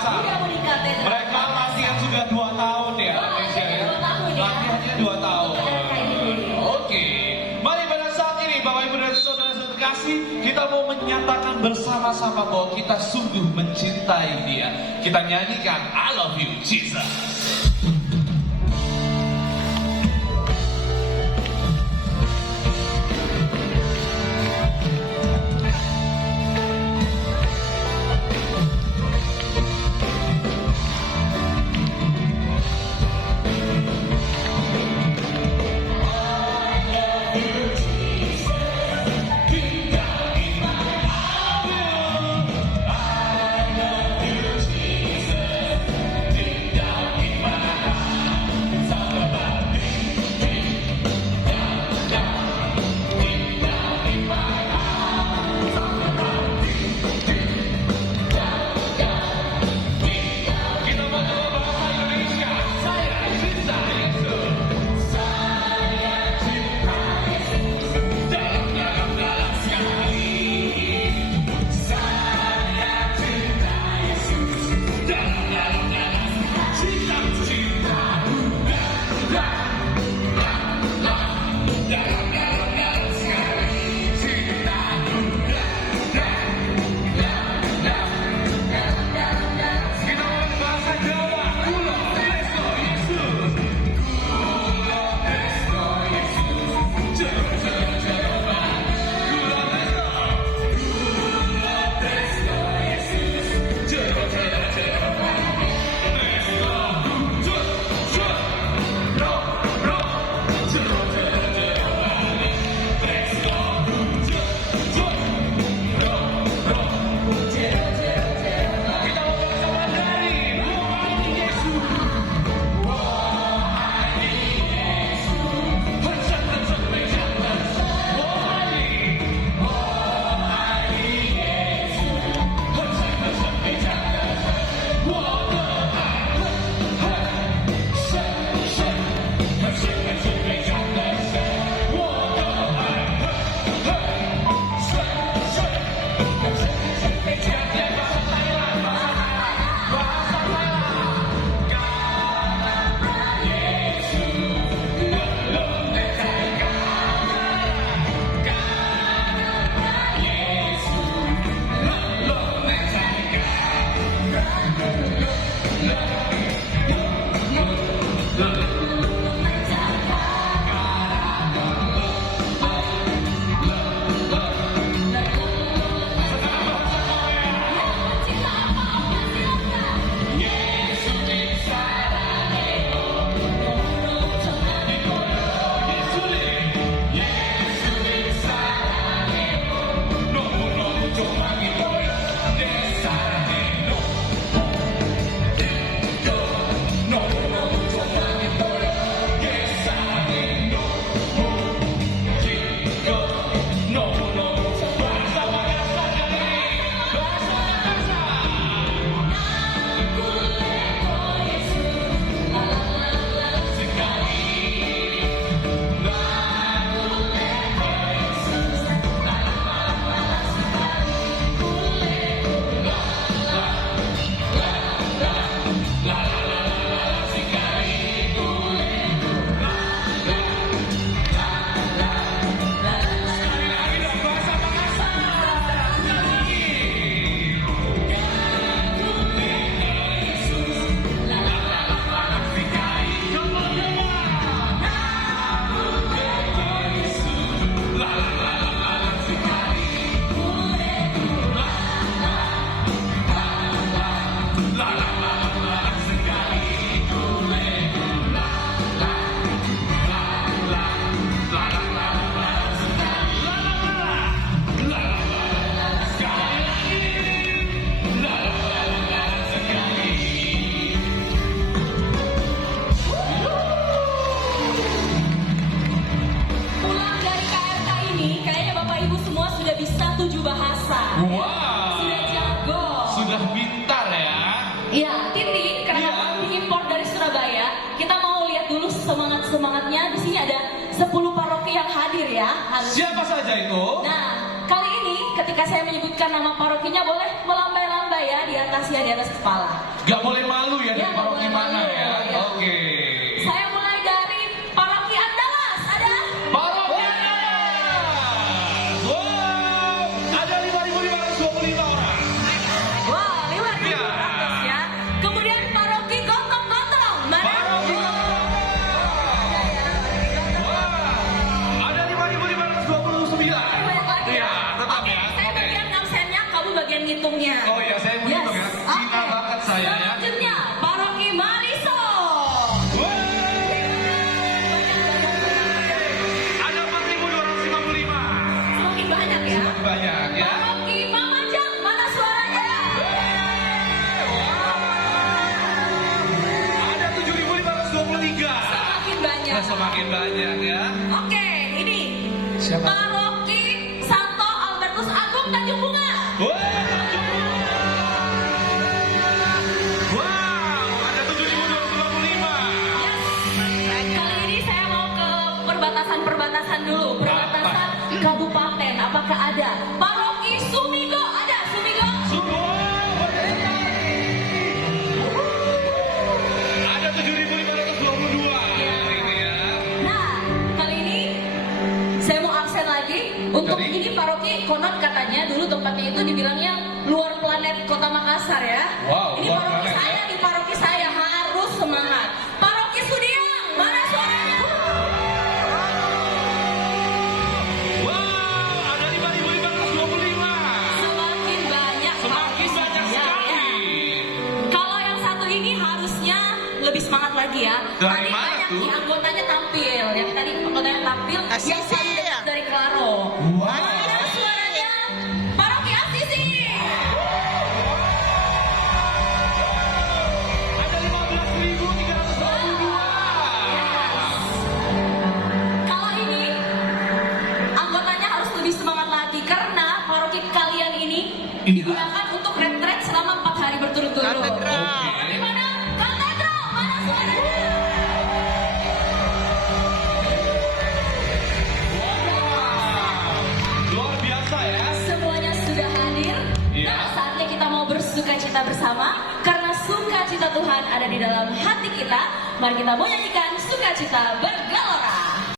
Makassar. Mereka latihan sudah 2 tahun ya, Indonesia ya. Latihannya 2 tahun. Oke, mari pada saat ini Bapak Ibu dan saudara-saudara kasih, kita mau menyatakan bersama-sama bahwa kita sungguh mencintai Dia. Kita nyanyikan I Love You Jesus. Wow. Sudah jago. Sudah pintar ya. Iya, Titi, karena diimpor dari Surabaya, kita mau lihat dulu semangatnya. Di sini ada 10 paroki yang hadir ya. Siapa saja itu? Nah, kali ini ketika saya menyebutkan nama parokinya boleh melambai-lambai ya di atas rahasia di atas kepala. Gak boleh malu ya, Ya, dari nggak paroki boleh mana malu, ya? ya. Oke. Saya mulai dari paroki Andalas. Ada? Paroki Andalas. Wow, ada 5.525 orang. Wah, 5.000 Ya. ya. Kemudian paroki Gotong-Gotong. Mana? Paroki Ada ya, paroki Gotong. Wah, ada 5.529. Banyak lagi Iya, ya. tetap Oke, ya. saya Oke. bagian absennya, kamu bagian ngitungnya. Oh iya, saya mau hitung ya. Cina Oke. banget saya ya. Selanjutnya, paroki Mariso. Ada 4.255. Semakin banyak ya. Banyak ya. Paroki Mamajang, mana suaranya? Ada 7.523. Semakin banyak. Semakin banyak ya. Oke, ini Siapa? paroki Santo Albertus Agung Tanjung Bunga. Wow, ada 7.225. Yes. Kali ini saya mau ke perbatasan dulu, perbatasan kabupaten. Apakah ada? Paroki Sumigo, ada Sumigo? Sungguh, ada 7.522. Ini ya. Nah, kali ini saya mau absen lagi. Untuk Jadi? ini paroki konon katanya dulu tempatnya itu dibilangnya luar planet Kota Makassar ya. Wow, Ini luar paroki planet, saya, di paroki saya harus semangat. Paroki Sudiang, mana suaranya? Wow, ada 5.525. Semakin banyak. Semakin banyak Ya, sekali. ya. Kalau yang satu ini harusnya lebih semangat lagi ya. Dari Tadi mana banyak tuh? nih anggotanya tampil. Yang tadi anggotanya tampil, Asisi yang paling dekat ya? dari Klaro. Wow. Mana suaranya? Paroki Asisi. Ada 15.322. Kalau ini anggotanya harus lebih semangat lagi karena paroki kalian ini Iya. digunakan untuk retret selama 4 hari berturut-turut. Katedral. Di mana? Katedral, mana suaranya? Wow, luar biasa ya. Semuanya sudah hadir. Iya. Nah, saatnya kita mau bersuka cita bersama karena sukacita Tuhan ada di dalam hati kita. Mari kita mau nyanyikan sukacita bergelora.